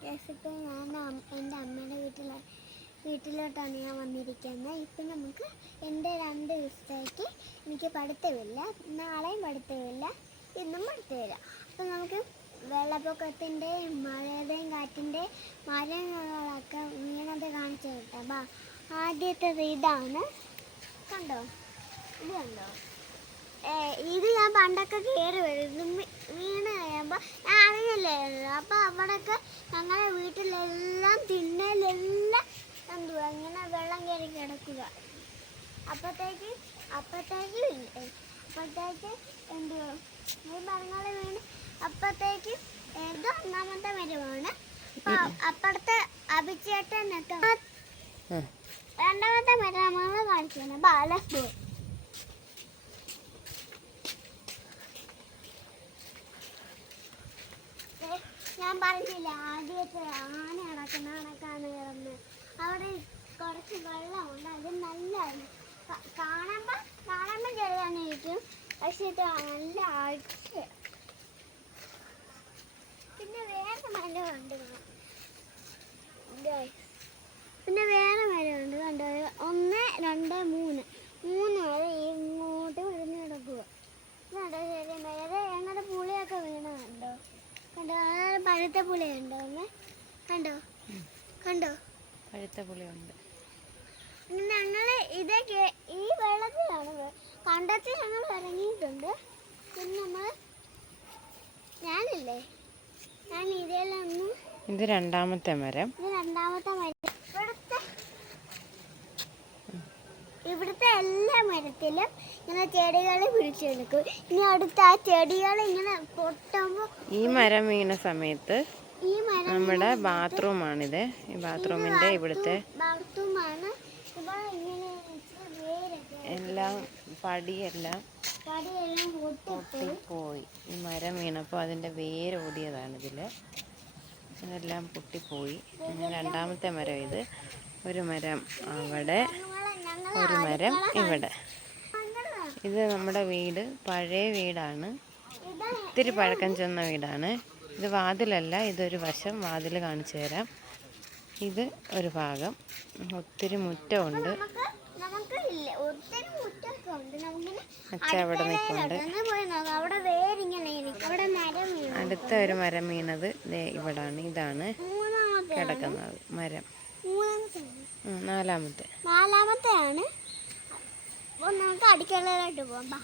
ഇപ്പം ഞാൻ എൻ്റെ അമ്മയുടെ വീട്ടിലോട്ടാണ് ഞാൻ വന്നിരിക്കുന്നത്. ഇപ്പം നമുക്ക് എൻ്റെ 2 ദിവസത്തേക്ക് എനിക്ക് പഠിത്തമില്ല, നാളെയും പഠിത്തമില്ല, ഇന്നും പഠിത്തമില്ല. അപ്പം നമുക്ക് വെള്ളപ്പൊക്കത്തിൻ്റെയും മഴയുടെയും കാറ്റിൻ്റെ മരങ്ങളൊക്കെ വീണത് കാണിച്ചു കിട്ടാം. ആദ്യത്തേത് ഇതാണ്, കണ്ടോ? ഇത് കണ്ടോ? ഇത് ഞാൻ പണ്ടൊക്കെ കയറി വരും, വീണ് കഴിയുമ്പോൾ ഞാൻ അറിയില്ലായിരുന്നു. അപ്പോൾ അവിടെയൊക്കെ ഞങ്ങളുടെ വീട്ടിലെല്ലാം തിണ്ണയിലെല്ലാം എന്തുവാ ഇങ്ങനെ വെള്ളം കയറി കിടക്കുക. അപ്പോഴത്തേക്ക് എന്തുവാ ഈ മരങ്ങൾ വീണ് അപ്പോഴത്തേക്ക് ഇത് 1ാമത്തെ മരമാണ്. അപ്പുറത്തെ അഭിചേട്ടനൊക്കെ 2ാമത്തെ മരം നമ്മൾ കാണിച്ചു ബാലപ്പൂ. ഞാൻ പറഞ്ഞില്ല ആദ്യത്തെ ആന കണക്കാണ് കിടന്ന്. അവിടെ കുറച്ച് വെള്ളമുണ്ട്, അത് നല്ലതാണ്. കാണുമ്പോൾ ചെറിയാനിരിക്കും, പക്ഷെ ഇത് നല്ല അടിച്ച്. പിന്നെ വേറെ മരമുണ്ട്, കണ്ടോ? 1, 2, 3 വരെ ഇങ്ങോട്ട് വിരിഞ്ഞ് കിടക്കുക. ഇതുണ്ടോ? ശരി, വേറെ ഞങ്ങളുടെ പുളിയൊക്കെ വീണുണ്ടോ? കണ്ടോ? പഴുത്ത പുളിയുണ്ടോ? കണ്ടോ? പഴുത്ത പുളിയുണ്ട്. ഞങ്ങൾ ഇതൊക്കെ ഈ വെള്ളത്തിലാണ് കണ്ടത്തിൽ ഞങ്ങൾ ഇറങ്ങിയിട്ടുണ്ട്. പിന്നെ ഞാൻ ഇതെല്ലാം ഇത് 2ാമത്തെ മരം. ഇവിടുത്തെ എല്ലാ മരത്തിലും ഇങ്ങനെ ചെടികൾ പിടിച്ചെടുക്കും. ഇനി അടുത്ത ആ ചെടികൾ ഇങ്ങനെ പൊട്ടുമ്പോൾ ഈ മരം വീണ സമയത്ത് നമ്മുടെ ബാത്റൂമാണിത്. ഈ ബാത്റൂമിൻ്റെ ഇവിടുത്തെ എല്ലാം പടിയെല്ലാം പൊട്ടിപ്പോയി. ഈ മരം വീണപ്പോൾ അതിൻ്റെ വേരോടിയതാണ് ഇതിൽ. ഇതെല്ലാം പൊട്ടിപ്പോയി. 2ാമത്തെ മരം ഇത്. ഒരു മരം അവിടെ, ഒരു മരം ഇവിടെ. ഇത് നമ്മുടെ വീട് പഴയ വീടാണ്, ഒത്തിരി പഴക്കം ചെന്ന വീടാണ്. ഇത് വാതിലല്ല, ഇതൊരു വശം. വാതിൽ കാണിച്ചു തരാം. ഇത് ഒരു ഭാഗം. ഒത്തിരി മുറ്റമുണ്ട്. അച്ഛ അവിടെ നിൽക്കുന്നുണ്ട്. അടുത്ത ഒരു മരം വീണത് ഇവിടാണ്. ഇതാണ് കിടക്കുന്നത് മരം. 4ാമത്തെ. നാലാമത്തെയാണ്. നമുക്ക് അടുക്കളയിലോട്ട് പോകാം.